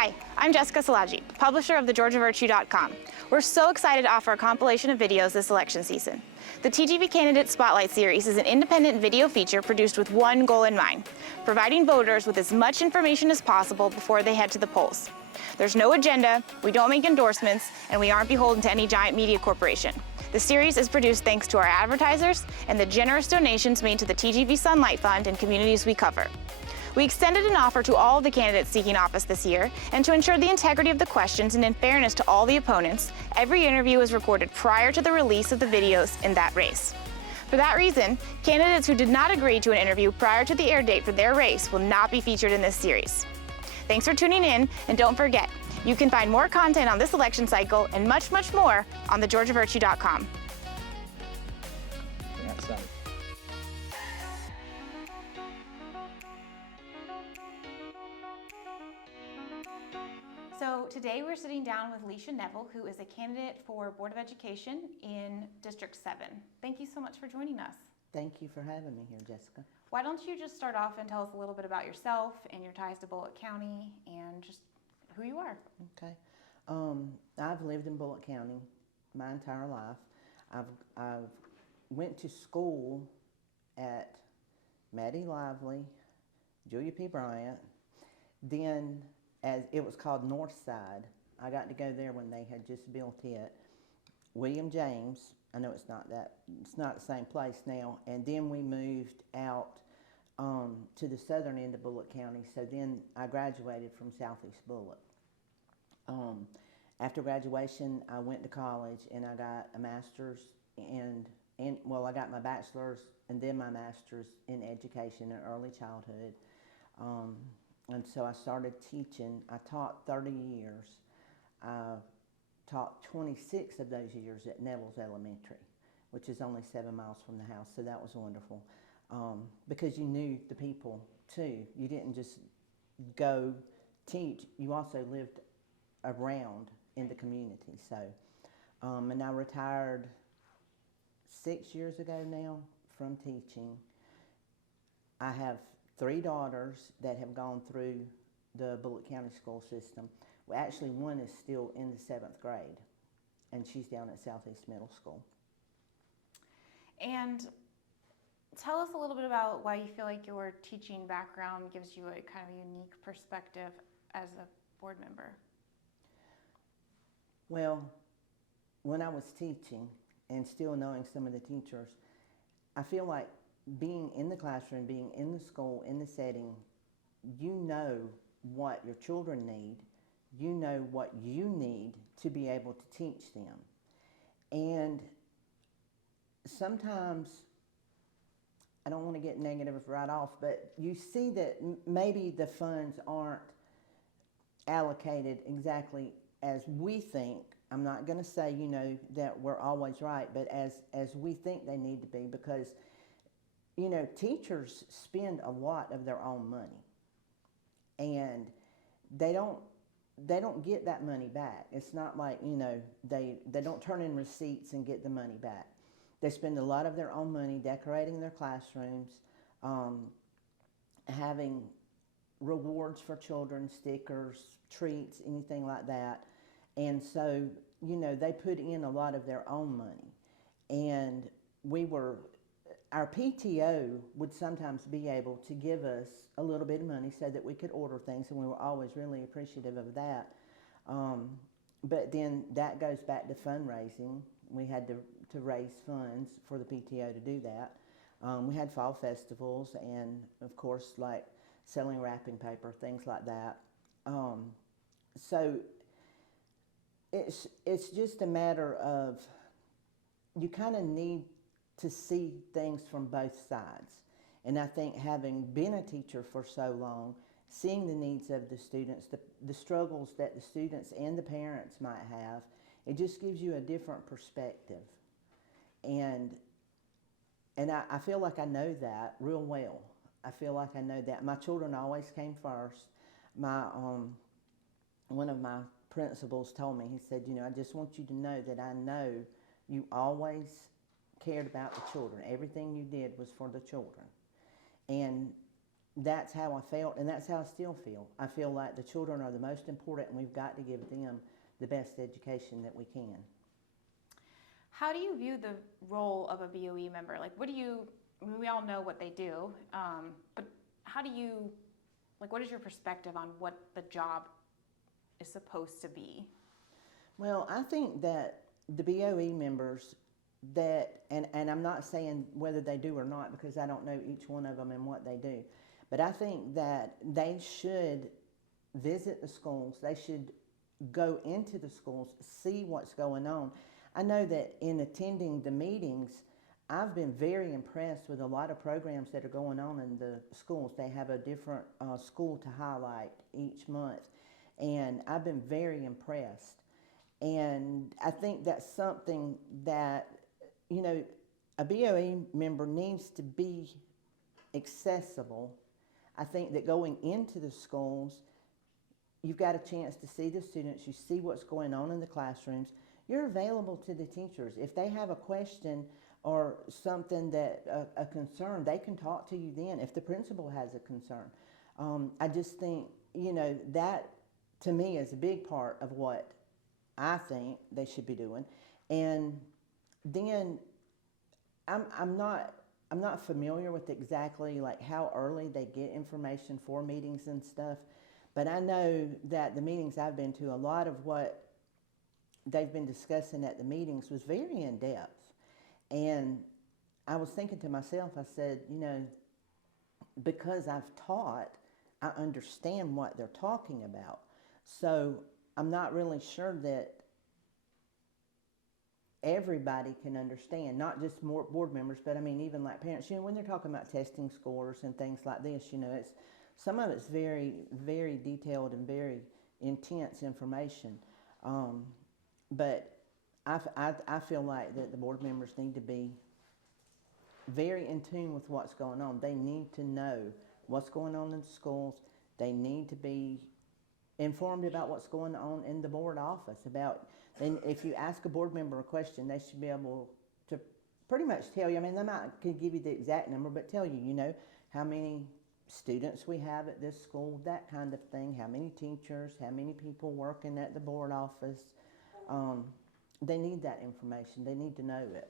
Hi, I'm Jessica Salaji, publisher of thegeorgiavirtue.com. We're so excited to offer a compilation of videos this election season. The TGV Candidate Spotlight Series is an independent video feature produced with one goal in mind: providing voters with as much information as possible before they head to the polls. There's no agenda, we don't make endorsements, and we aren't beholden to any giant media corporation. The series is produced thanks to our advertisers and the generous donations made to the TGV Sunlight Fund and communities we cover. We extended an offer to all of the candidates seeking office this year, and to ensure the integrity of the questions and in fairness to all the opponents, every interview is recorded prior to the release of the videos in that race. For that reason, candidates who did not agree to an interview prior to the air date for their race will not be featured in this series. Thanks for tuning in, and don't forget, you can find more content on this election cycle and much, much more on thegeorgiavirtue.com. So today we're sitting down with Lisha Nevil, who is a candidate for Board of Education in District 7. Thank you so much for joining us. Thank you for having me here, Jessica. Why don't you just start off and tell us a little bit about yourself and your ties to Bulloch County and just who you are. Okay. I've lived in Bulloch County my entire life. I've went to school at Maddie Lively, Julia P. Bryant, then as it was called Northside. I got to go there when they had just built it. William James, I know it's not the same place now, and then we moved out to the southern end of Bulloch County, so then I graduated from Southeast Bulloch. After graduation, I went to college and I got a master's well, I got my bachelor's and then my master's in education and early childhood. And so I started teaching. I taught 30 years. I taught 26 of those years at Neville's Elementary, which is only 7 miles from the house, so that was wonderful. Because you knew the people too. You didn't just go teach, you also lived around in the community. So, and I retired 6 years ago now from teaching. I have 3 daughters that have gone through the Bulloch County school system. Well, actually, one is still in the 7th grade, and she's down at Southeast Middle School. And tell us a little bit about why you feel like your teaching background gives you a kind of unique perspective as a board member. Well, when I was teaching and still knowing some of the teachers, I feel like being in the classroom, being in the school, in the setting, you know what your children need, you know what you need to be able to teach them. And sometimes, I don't want to get negative right off, but you see that maybe the funds aren't allocated exactly as we think. I'm not going to say, you know, that we're always right, but as we think they need to be, because, you know, teachers spend a lot of their own money, and they don't get that money back. It's not like, you know, they don't turn in receipts and get the money back. They spend a lot of their own money decorating their classrooms, having rewards for children, stickers, treats, anything like that. And so, you know, they put in a lot of their own money. And our PTO would sometimes be able to give us a little bit of money so that we could order things, and we were always really appreciative of that. But then that goes back to fundraising. We had to raise funds for the PTO to do that. We had fall festivals and, of course, like selling wrapping paper, things like that. So it's just a matter of, you kind of need to see things from both sides. And I think having been a teacher for so long, seeing the needs of the students, the struggles that the students and the parents might have, it just gives you a different perspective. And I feel like I know that real well. I feel like I know that. My children always came first. One of my principals told me, he said, you know, I just want you to know that I know you always cared about the children. Everything you did was for the children. And that's how I felt, and that's how I still feel. I feel like the children are the most important, and we've got to give them the best education that we can. How do you view the role of a BOE member? Like, what do you, I mean, we all know what they do, but how do you, like, what is your perspective on what the job is supposed to be? Well, I think that the BOE members that, and I'm not saying whether they do or not because I don't know each one of them and what they do, but I think that they should visit the schools. They should go into the schools, see what's going on. I know that in attending the meetings, I've been very impressed with a lot of programs that are going on in the schools. They have a different school to highlight each month, and I've been very impressed. And I think that's something that, you know, a BOE member needs to be accessible. I think that going into the schools, you've got a chance to see the students, you see what's going on in the classrooms, you're available to the teachers. If they have a question or something that, a concern, they can talk to you then if the principal has a concern. I just think, you know, that to me is a big part of what I think they should be doing. And then I'm not familiar with exactly like how early they get information for meetings and stuff, but I know that the meetings I've been to, a lot of what they've been discussing at the meetings was very in depth. And I was thinking to myself, I said, you know, because I've taught, I understand what they're talking about. So I'm not really sure that everybody can understand, not just more board members, but I mean even like parents, you know, when they're talking about testing scores and things like this, you know, it's some of it's very, very detailed and very intense information. But I feel like that the board members need to be very in tune with what's going on. They need to know what's going on in the schools. They need to be informed about what's going on in the board office. About, and if you ask a board member a question, they should be able to pretty much tell you. I mean, they might could give you the exact number, but tell you, you know, how many students we have at this school, that kind of thing, how many teachers, how many people working at the board office. They need that information. They need to know it.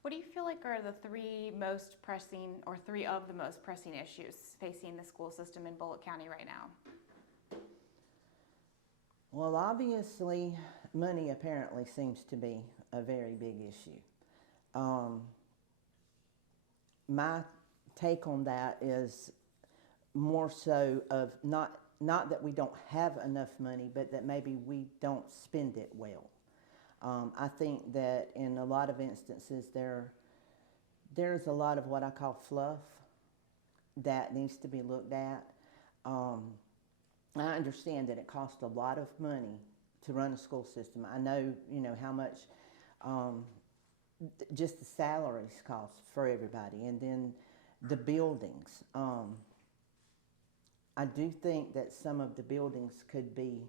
What do you feel like are the three most pressing, or three of the most pressing issues facing the school system in Bulloch County right now? Well, obviously, money apparently seems to be a very big issue. My take on that is more so of not that we don't have enough money, but that maybe we don't spend it well. I think that in a lot of instances there's a lot of what I call fluff that needs to be looked at. I understand that it costs a lot of money to run a school system. I know, you know, how much just the salaries cost for everybody, and then the buildings. I do think that some of the buildings could be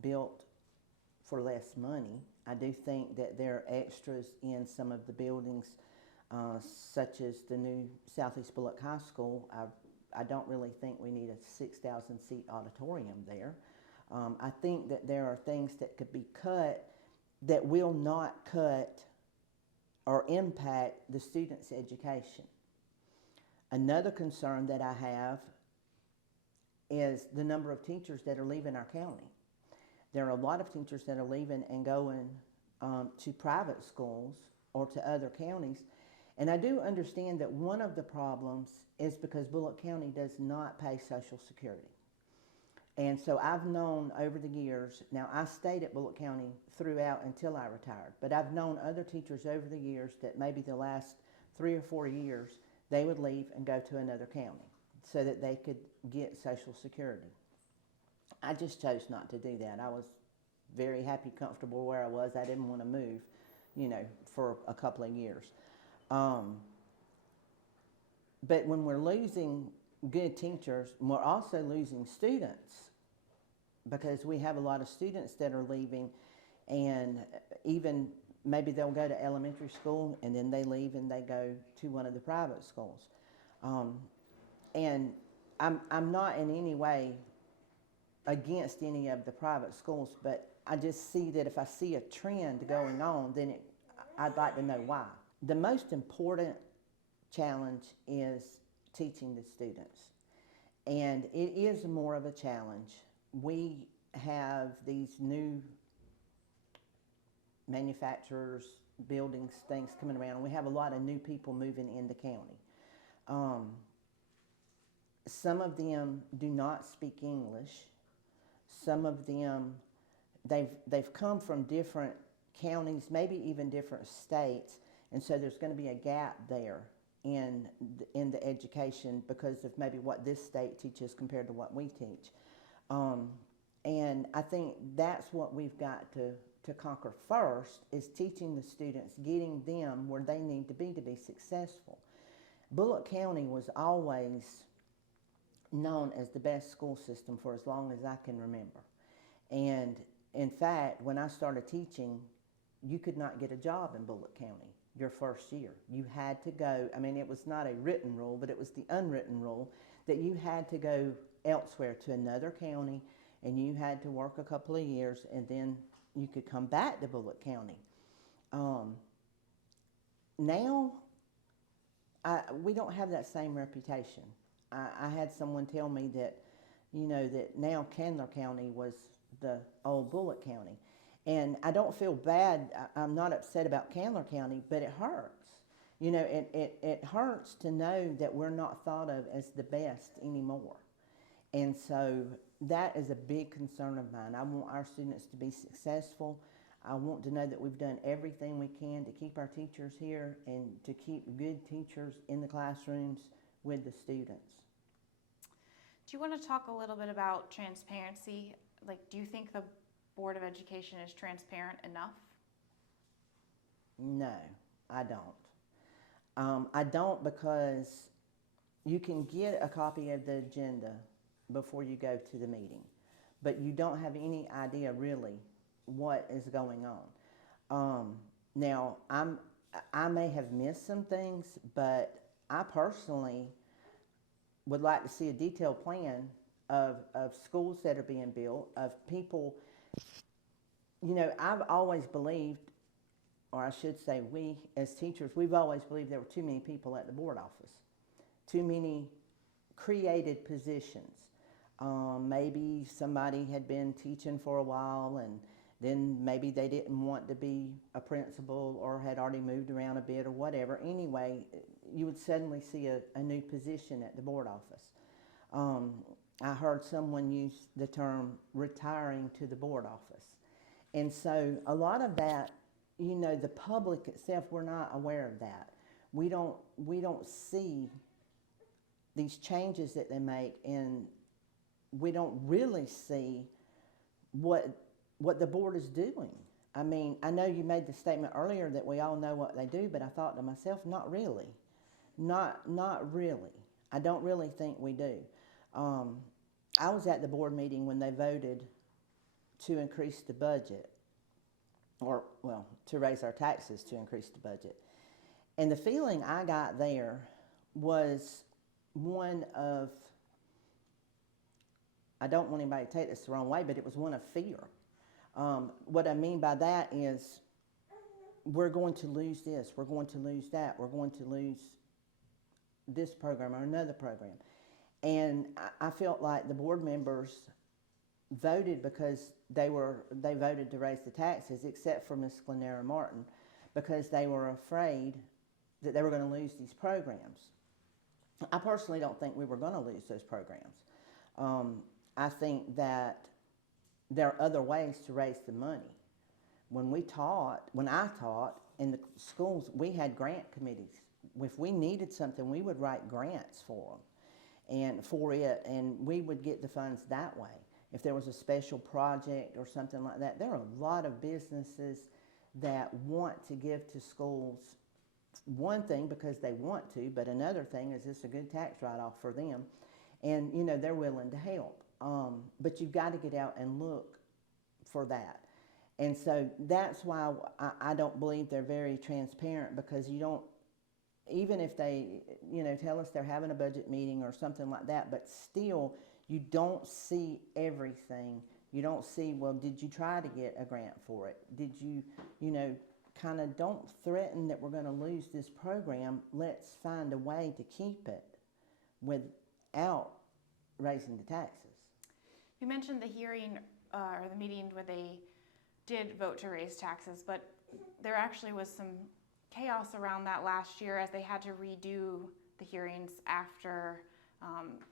built for less money. I do think that there are extras in some of the buildings, such as the new Southeast Bulloch High School. I don't really think we need a 6,000 seat auditorium there. I think that there are things that could be cut that will not cut or impact the students' education. Another concern that I have is the number of teachers that are leaving our county. There are a lot of teachers that are leaving and going to private schools or to other counties. And I do understand that one of the problems is because Bulloch County does not pay Social Security. And so I've known over the years, now I stayed at Bulloch County throughout until I retired, but I've known other teachers over the years that maybe the last 3 or 4 years, they would leave and go to another county so that they could get Social Security. I just chose not to do that. I was very happy, comfortable where I was. I didn't want to move, you know, for a couple of years. But when we're losing good teachers, we're also losing students, because we have a lot of students that are leaving, and even maybe they'll go to elementary school and then they leave and they go to one of the private schools. And I'm not in any way against any of the private schools, but I just see that if I see a trend going on, then I'd like to know why. The most important challenge is teaching the students. And it is more of a challenge. We have these new manufacturers, buildings, things coming around, and we have a lot of new people moving into county. Some of them do not speak English. Some of them, they've come from different counties, maybe even different states, and so there's going to be a gap there in the education because of maybe what this state teaches compared to what we teach. And I think that's what we've got to conquer first, is teaching the students, getting them where they need to be successful. Bulloch County was always known as the best school system for as long as I can remember. And in fact, when I started teaching, you could not get a job in Bulloch County your first year. You had to go, I mean, it was not a written rule, but it was the unwritten rule that you had to go elsewhere to another county, and you had to work a couple of years, and then you could come back to Bulloch County. Now, we don't have that same reputation. I had someone tell me that, you know, that now Candler County was the old Bulloch County. And I don't feel bad, I'm not upset about Candler County, but it hurts. You know, it hurts to know that we're not thought of as the best anymore. And so that is a big concern of mine. I want our students to be successful. I want to know that we've done everything we can to keep our teachers here and to keep good teachers in the classrooms with the students. Do you want to talk a little bit about transparency? Like, do you think the Board of Education is transparent enough? No, I don't. I don't, because you can get a copy of the agenda before you go to the meeting, but you don't have any idea really what is going on. Now, I may have missed some things, but I personally would like to see a detailed plan of schools that are being built, of people. You know, I've always believed, or I should say we as teachers, we've always believed there were too many people at the board office, too many created positions. Maybe somebody had been teaching for a while, and then maybe they didn't want to be a principal or had already moved around a bit or whatever. Anyway, you would suddenly see a new position at the board office. I heard someone use the term retiring to the board office. And so a lot of that, you know, the public itself, we're not aware of that. We don't see these changes that they make, and we don't really see what the board is doing. I mean, I know you made the statement earlier that we all know what they do, but I thought to myself, not really. Not really. I don't really think we do. I was at the board meeting when they voted to increase the budget, or, well, to raise our taxes to increase the budget. And the feeling I got there was one of, I don't want anybody to take this the wrong way, but it was one of fear. What I mean by that is, we're going to lose this, we're going to lose that, we're going to lose this program or another program. And I felt like the board members voted because they voted to raise the taxes, except for Ms. Glenara Martin, because they were afraid that they were going to lose these programs. I personally don't think we were going to lose those programs. I think that there are other ways to raise the money. When I taught in the schools, we had grant committees. If we needed something, we would write grants for them and we would get the funds that way. If there was a special project or something like that, there are a lot of businesses that want to give to schools. One thing, because they want to, but another thing is it's a good tax write-off for them. And, you know, they're willing to help. But you've got to get out and look for that. And so that's why I don't believe they're very transparent, because you don't, even if they, tell us they're having a budget meeting or something like that, but still, you don't see everything. You don't see, well, did you try to get a grant for it? Did you, kind of don't threaten that we're going to lose this program. Let's find a way to keep it without raising the taxes. You mentioned the hearing or the meeting where they did vote to raise taxes, but there actually was some chaos around that last year as they had to redo the hearings after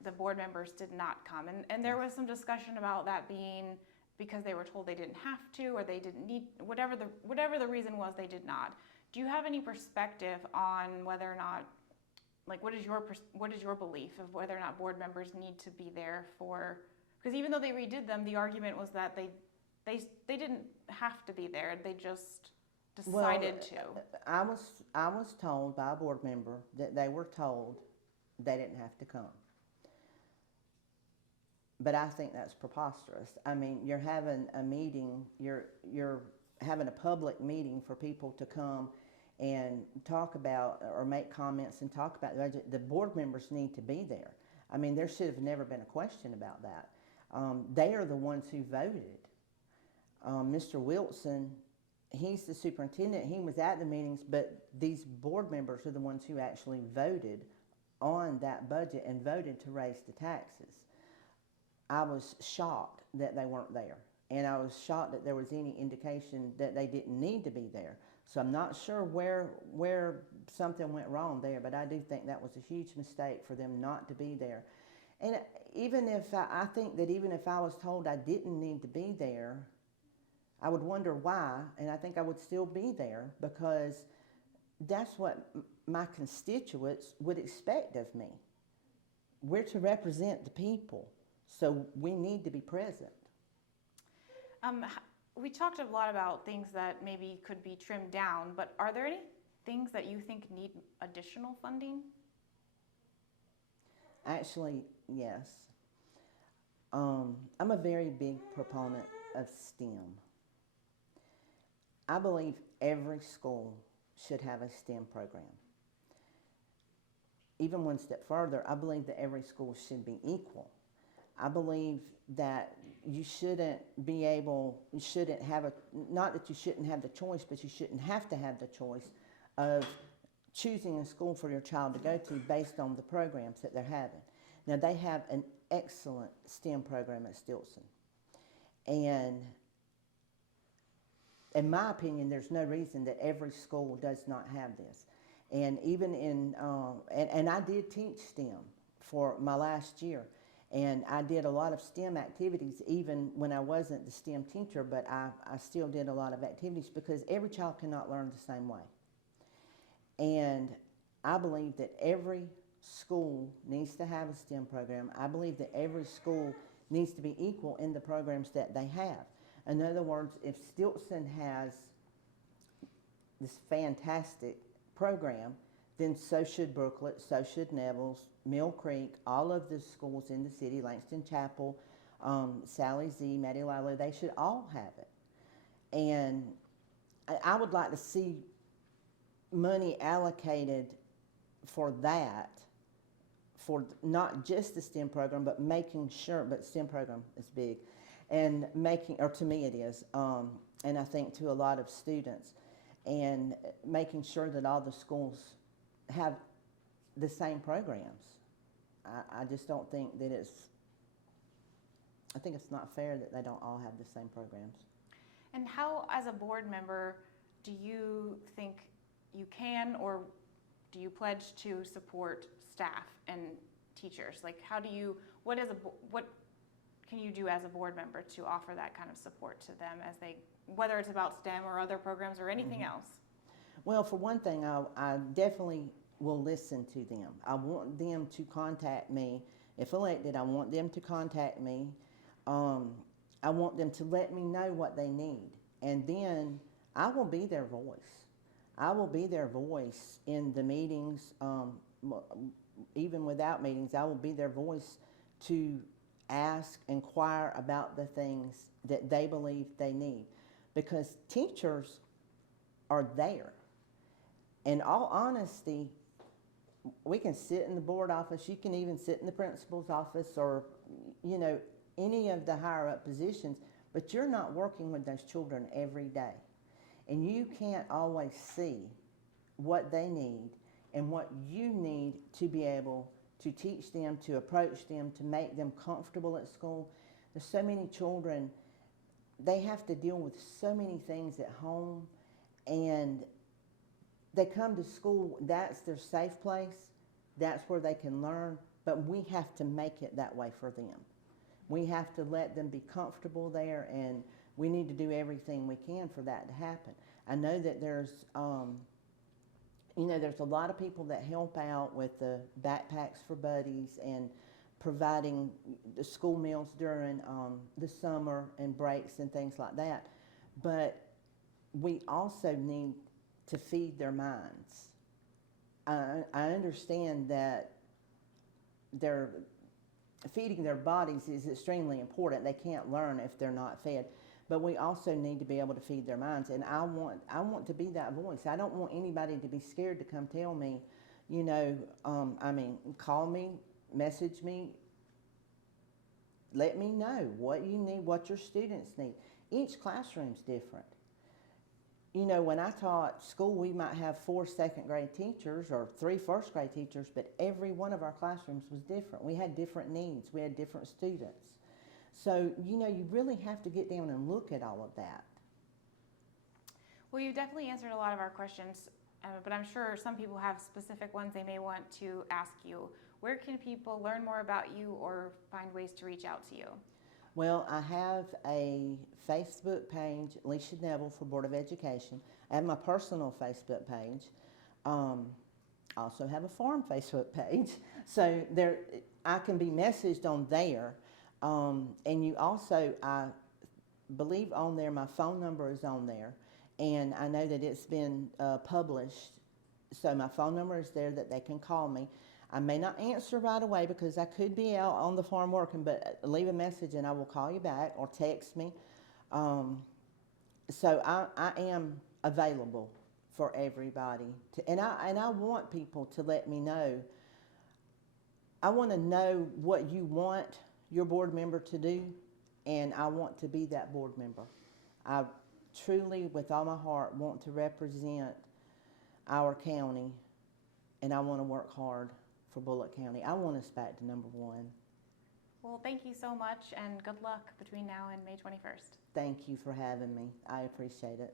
the board members did not come. And there was some discussion about that being because they were told they didn't have to, or they didn't need, whatever the reason was, they did not. Do you have any perspective on whether or not, like, what is your belief of whether or not board members need to be there for, because even though they redid them, the argument was that they didn't have to be there, they just decided to. I was told by a board member that they were told they didn't have to come. But I think that's preposterous. I mean, you're having a meeting, you're having a public meeting for people to come and talk about or make comments and talk about the budget. The board members need to be there. I mean, there should have never been a question about that. They are the ones who voted. Mr. Wilson, he's the superintendent. He was at the meetings, but these board members are the ones who actually voted on that budget and voted to raise the taxes. I was shocked that they weren't there, and I was shocked that there was any indication that they didn't need to be there. So I'm not sure where something went wrong there, but I do think that was a huge mistake for them not to be there. And even if I think that even if I was told I didn't need to be there, I would wonder why, and I think I would still be there because that's what my constituents would expect of me. We're to represent the people, so we need to be present. We talked a lot about things that maybe could be trimmed down, but are there any things that you think need additional funding? Actually, yes. I'm a very big proponent of STEM. I believe every school should have a STEM program. Even one step further, I believe that every school should be equal. I believe that you shouldn't have not that you shouldn't have the choice, but you shouldn't have to have the choice of choosing a school for your child to go to based on the programs that they're having. Now, they have an excellent STEM program at Stilson. And in my opinion, there's no reason that every school does not have this. And even and I did teach STEM for my last year. And I did a lot of STEM activities even when I wasn't the STEM teacher, but I still did a lot of activities because every child cannot learn the same way. And I believe that every school needs to have a STEM program. I believe that every school needs to be equal in the programs that they have. In other words, if Stilson has this fantastic program, then so should Brooklet, so should Neville's, Mill Creek, all of the schools in the city, Langston Chapel, Sally Z, Maddie Lilo, they should all have it. And I would like to see money allocated for that, for not just the STEM program, but making sure, but STEM program is big, and making, or to me it is, and I think to a lot of students, and making sure that all the schools have the same programs. I just don't think that I think it's not fair that they don't all have the same programs. And how, as a board member, do you think you can, or do you pledge to support staff and teachers? Like, what can you do as a board member to offer that kind of support to them as they, whether it's about STEM or other programs or anything else? Well, for one thing, I definitely will listen to them. I want them to contact me. If elected, I want them to contact me. I want them to let me know what they need. And then I will be their voice. I will be their voice in the meetings, even without meetings. I will be their voice to ask, inquire about the things that they believe they need. Because teachers are there. In all honesty, we can sit in the board office, you can even sit in the principal's office or, you know, any of the higher up positions, but you're not working with those children every day. And you can't always see what they need and what you need to be able to teach them, to approach them, to make them comfortable at school. There's so many children, they have to deal with so many things at home, and they come to school, that's their safe place, that's where they can learn, but we have to make it that way for them. We have to let them be comfortable there, and we need to do everything we can for that to happen. I know that there's, you know, there's a lot of people that help out with the backpacks for buddies and providing the school meals during the summer and breaks and things like that. But we also need to feed their minds. I understand that feeding their bodies is extremely important. They can't learn if they're not fed. But we also need to be able to feed their minds. And I want to be that voice. I don't want anybody to be scared to come tell me, you know, I mean, call me, message me, let me know what you need, what your students need. Each classroom's different. You know, when I taught school, we might have 4 second grade teachers or 3 first grade teachers, but every one of our classrooms was different. We had different needs. We had different students. So, you know, you really have to get down and look at all of that. Well, you definitely answered a lot of our questions, but I'm sure some people have specific ones they may want to ask you. Where can people learn more about you or find ways to reach out to you? Well, I have a Facebook page, Lisha Nevil for Board of Education. I have my personal Facebook page. I also have a farm Facebook page. So there, I can be messaged on there. And you also, I believe on there, my phone number is on there. And I know that it's been published. So my phone number is there that they can call me. I may not answer right away because I could be out on the farm working, but leave a message and I will call you back or text me. So I am available for everybody. And I want people to let me know. I want to know what you want your board member to do, and I want to be that board member. I truly, with all my heart, want to represent our county, and I want to work hard for Bulloch County. I want us back to #1. Well, thank you so much, and good luck between now and May 21st. Thank you for having me. I appreciate it.